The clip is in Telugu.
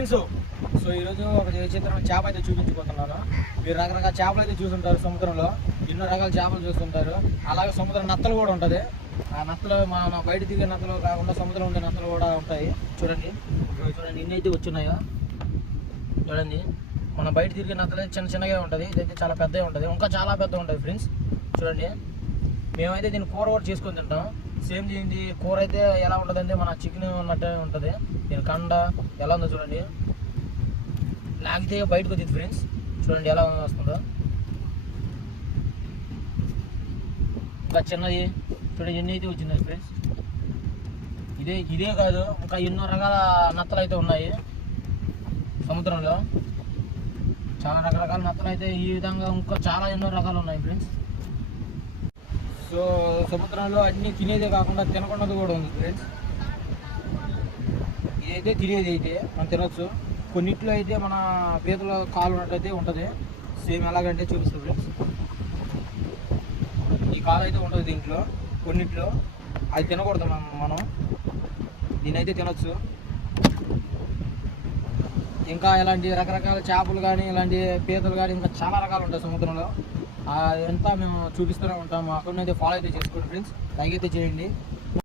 ఫ్రెండ్స్ సో ఈరోజు ఒక చిత్రం చేప అయితే చూపించబోతున్నాను. మీరు రకరకాల చేపలు అయితే చూసుంటారు సముద్రంలో. ఎన్నో రకాల చేపలు చూస్తుంటారు అలాగే సముద్రం నత్తలు కూడా ఉంటుంది. ఆ నత్తలు మన బయట తిరిగే నత్తలు కాకుండా సముద్రం ఉండే నత్తలు కూడా ఉంటాయి. చూడండి. చూడండి ఇన్ని అయితే వచ్చున్నాయో. చూడండి. మన బయట తిరిగే నత్తలు చిన్న చిన్నగా ఉంటుంది. ఇదైతే చాలా పెద్దగా ఉంటుంది. ఇంకా చాలా పెద్ద ఉంటుంది ఫ్రెండ్స్. చూడండి. మేమైతే దీన్ని కూర కూడా చేసుకొని తింటాం. సేమ్ దీని కూర అయితే ఎలా ఉంటుందంటే మన చికెన్ ఉన్నట్టే ఉంటుంది. దీని కండ ఎలా ఉందో చూడండి. లాగితే బయటకు వచ్చింది ఫ్రెండ్స్ చూడండి ఎలా వస్తుందో. ఇంకా చిన్నది. చూడండి ఎన్ని అయితే వచ్చింది ఫ్రెండ్స్ ఇదే ఇదే కాదు ఇంకా ఎన్నో రకాల నత్తలు అయితే ఉన్నాయి సముద్రంలో. చాలా రకరకాల నత్తలు అయితే ఈ విధంగా ఇంకా చాలా ఎన్నో రకాలు ఉన్నాయి ఫ్రెండ్స్ సో సముద్రంలో అన్నీ తినేదే కాకుండా తినకున్నది కూడా ఉంది ఫ్రెండ్స్ ఇదైతే తినేది అయితే మనం తినొచ్చు. కొన్నిట్లో అయితే మన పీతల కాలు ఉన్నట్టయితే ఉంటుంది. సేమ్ ఎలాగంటే చూపిస్తుంది ఫ్రెండ్స్ ఈ కాలు అయితే ఉంటుంది దీంట్లో కొన్నిట్లో. అది తినకూడదు మనం మనం. దీని అయితే తినొచ్చు. ఇంకా ఇలాంటి రకరకాల చేపలు కానీ ఇలాంటి పీతలు కానీ ఇంకా చాలా రకాలు ఉంటాయి సముద్రంలో. అదంతా ఎంత మేము చూపిస్తూనే ఉంటాము అక్కడ అయితే ఫాలో అయితే చేసుకోండి ఫ్రెండ్స్ లైక్ అయితే చేయండి.